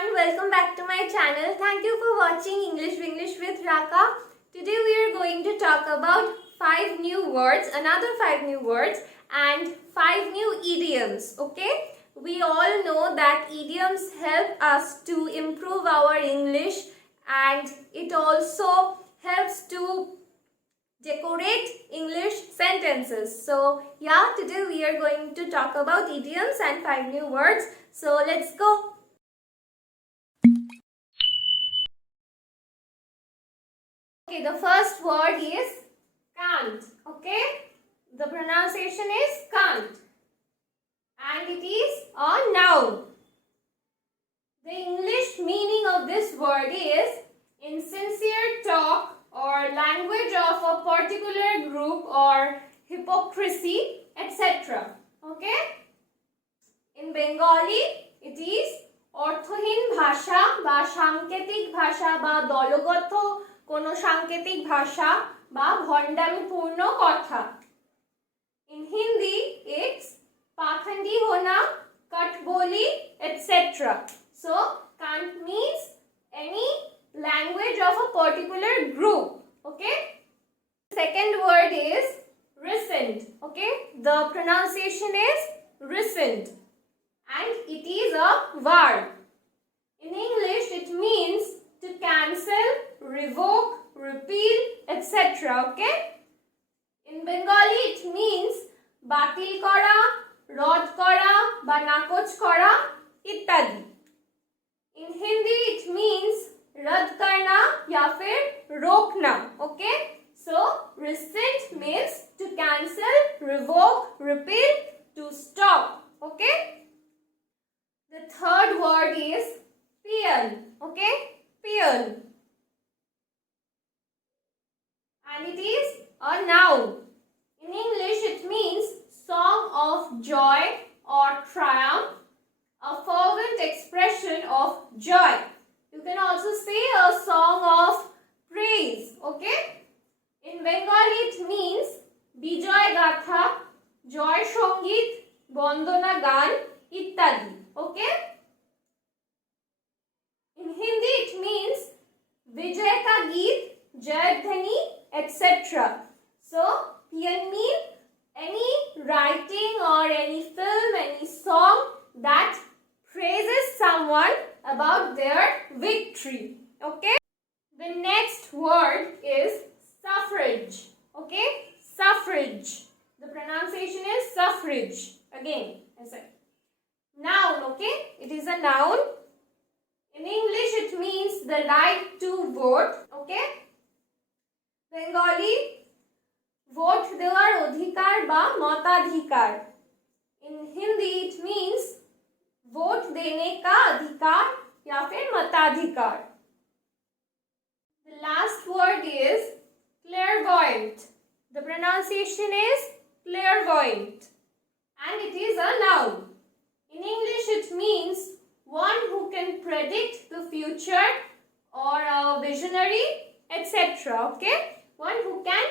everyone, welcome back to my channel. Thank you for watching English Vinglish with Raka. Today we are going to talk about 5 new words, another 5 new words and 5 new idioms. Okay, we all know that idioms help us to improve our English and it also helps to decorate English sentences. So yeah, today we are going to talk about idioms and 5 new words. So let's go. Okay, the first word is can't. Okay, the pronunciation is can't and it is a noun. The English meaning of this word is insincere talk or language of a particular group or hypocrisy, etc. Okay, in Bengali it is অর্থহীন ভাষা বা সাংকেতিক ভাষা বা দলগত কোনো সাংকেতিক ভাষা বা ভণ্ডামিপূর্ণ কথা. In Hindi it's পাখন্ডি হোনা, কটবলি, etc. So can't means any language of a particular group. Okay, second word is recent. Okay, the pronunciation is recent and it is a verb. In English it means to cancel, revoke, repeal, etc. Okay, in Bengali it means বাতিল করা, রদ করা বা নাকচ করা ইত্যাদি. In Hindi it means रद्द करना या फिर रोकना. Okay, so rescind means to cancel, revoke, repeal, to stop. Okay, the third word is peal. Okay, peal and it is a noun. In English it means song of joy or triumph, a fervent expression of joy. You can also say a song of praise. Okay, in Bengali it means bijoy gatha, joy songit, bondona gan ityadi. Okay, in Hindi it means vijay ka geet, jayadhani, etc. So here mean any writing or any film, any song that praises someone about their victory. Okay, the next word is suffrage. Okay, suffrage, the pronunciation is suffrage. Again I said noun. Okay, it is a noun. In English it means the right to vote. Okay, Bengali vote দেওয়ার অধিকার বা মতাধিকার. In Hindi it means vote देने का अधिकार या फिर मताधिकार. The last word is clairvoyant. The pronunciation is clairvoyant and it is a noun. In English it means one who can predict the future or a visionary, etc. Okay, one who can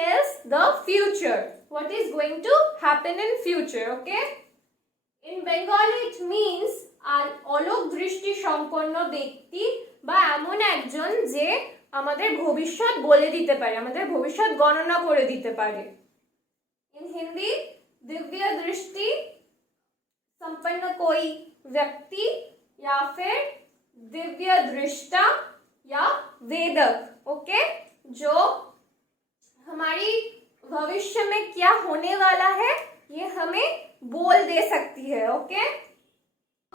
tells the future, what is going to happen in future. Okay, in Bengali it means অলক দৃষ্টি সম্পন্ন ব্যক্তি বা এমন একজন যে আমাদের ভবিষ্যৎ বলে দিতে পারে, আমাদের ভবিষ্যৎ গণনা করে দিতে পারে. In Hindi दिव्य दृष्टि संपन्न कोई व्यक्ति या फिर दिव्य दृष्टा या वेदक. ओके, जो हमारी भविष्य में क्या होने वाला है ये हमें बोल दे सकती है. Okay,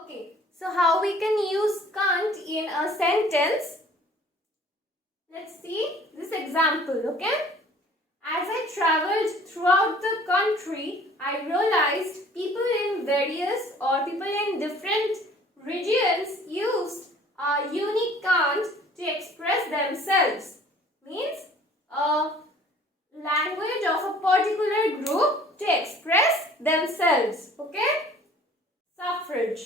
okay, so how we can use can't in a sentence? Let's see this example. Okay, as I traveled throughout the country I realized people in various or people in different regions used a unique can't to express themselves. Means language of a particular group to express themselves. Okay, suffrage,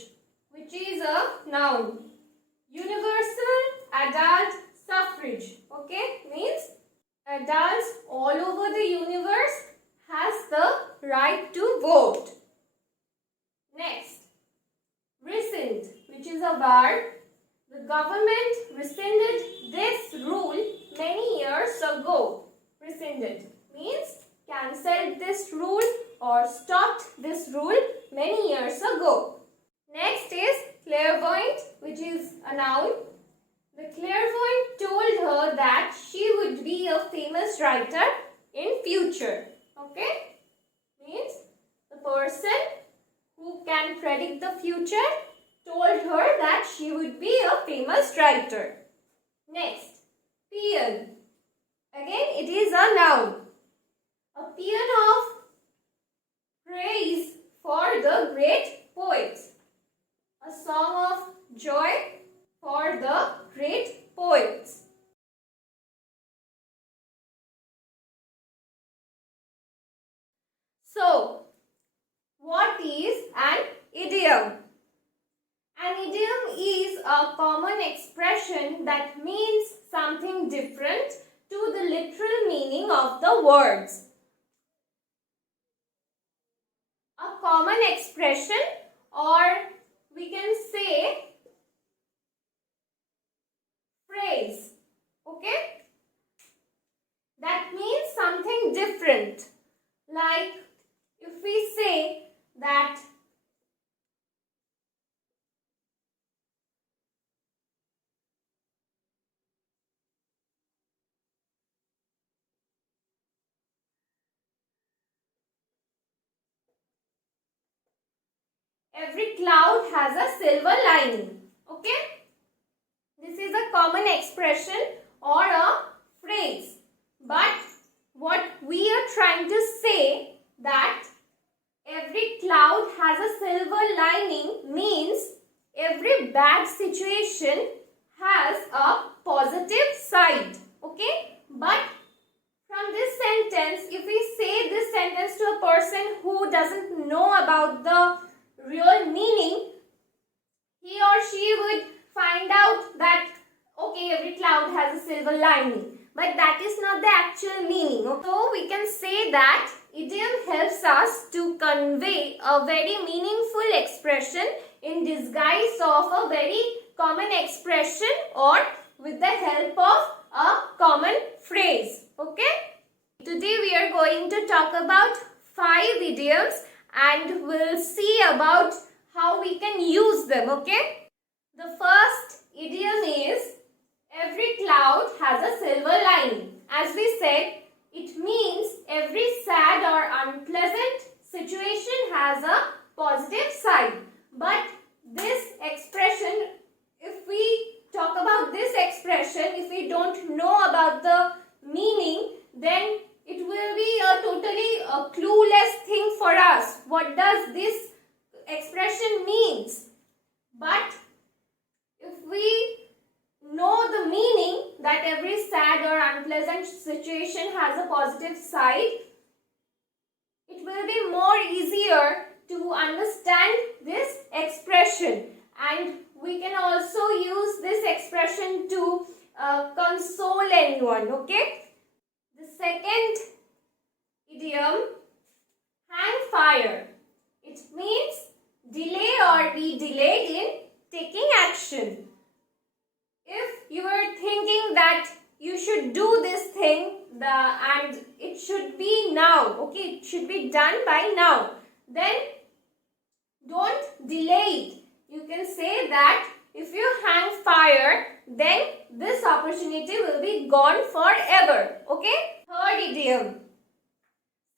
which is a noun. Universal adult suffrage. Okay, means adults all over the universe has the right to vote. Next, recent, which is a verb The government rescinded this rule many years ago. Rescinded means cancelled this rule or stopped this rule many years ago. Next is clairvoyant, which is a noun. The clairvoyant told her that she would be a famous writer in future. Okay? Means the person who can predict the future told her that she would be a famous writer. Next, paean. Again, it is a noun. A paean of praise for the great poet. A song of joy for the great poets. So, what is an idiom? An idiom is a common expression that means something different to the literal meaning of the words. A common expression, or we can say phrase, okay? That means something different. Like if we say that every cloud has a silver lining, okay? This is a common expression or a phrase. But what we are trying to say that every cloud has a silver lining means every bad situation has a positive side, okay? But from this sentence, if we say this sentence to a person who doesn't know about the real meaning, he or she would find out that okay, every cloud has a silver lining, but that is not the actual meaning. So we can say that idiom helps us to convey a very meaningful expression in disguise of a very common expression or with the help of a common phrase. Okay? Today we are going to talk about 5 idioms and we'll see about how we can use them. Okay? The first idiom is every cloud has a silver lining. As we said, it means every sad or unpleasant situation has a positive side. But this expression, if we talk about this expression, if we don't know about the meaning, then it will be a totally clueless thing for us. What does this expression means? But if we know the meaning that every sad or unpleasant situation has a positive side, it will be more easier to understand this expression, and we can also use this expression to console anyone. Okay? The second idiom, hang fire. It means delay or be delayed in taking action. If you are thinking that you should do this thing and it should be now, okay, it should be done by now, then don't delay it. You can say that if you hang fire, then this opportunity will be gone forever. Okay? Third idiom,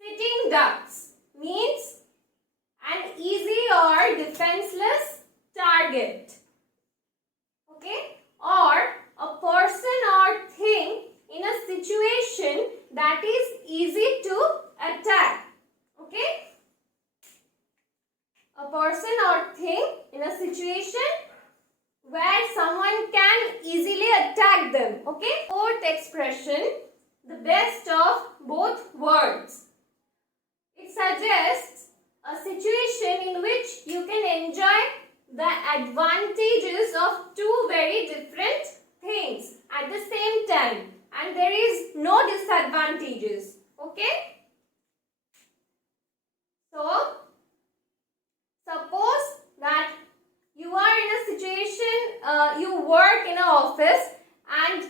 sitting ducks, means an easy or defenseless target. Okay? Or a person or thing in a situation that is easy to attack. Okay? A person or thing in a situation where someone can easily attack them. Okay? Fourth expression, the best of both worlds. It suggests a situation in which you can enjoy the advantages of two very different things at the same time, and there is no disadvantages. Okay? So, suppose that you are in a situation, you work in an office and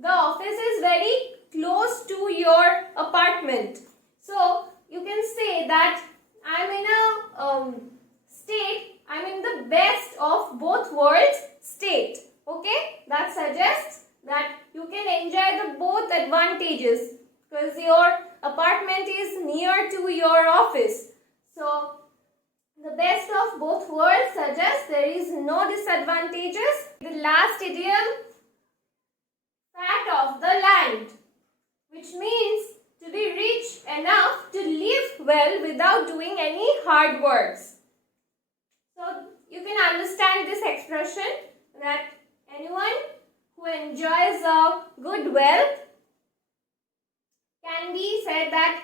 the office is very close to your apartment. So you can say that I'm in a state, I'm in the best of both worlds state. Okay, that suggests that you can enjoy the both advantages because your apartment is near to your office. So the best of both worlds suggests there is no disadvantages. The last idiom, fat of the land, which means to be rich enough to live well without doing any hard works. So you can understand this expression that anyone who enjoys a good wealth can be said that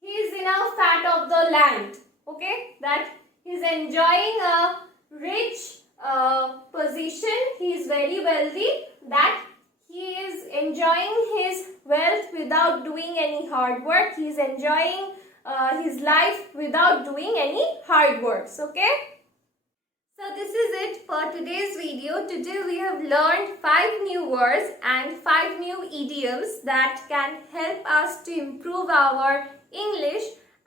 he is in a fat of the land. Okay, that he is enjoying a rich position, he is very wealthy, that he is enjoying his wealth without doing any hard work. He is enjoying his life without doing any hard works. Okay. So this is it for today's video. Today we have learned 5 new words and 5 new idioms that can help us to improve our English.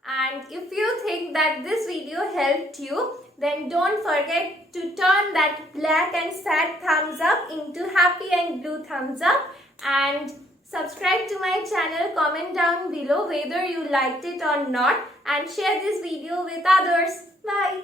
And if you think that this video helped you, then don't forget to turn that black and sad thumbs up into happy and blue thumbs up, and subscribe to my channel, comment down below whether you liked it or not, and share this video with others. Bye.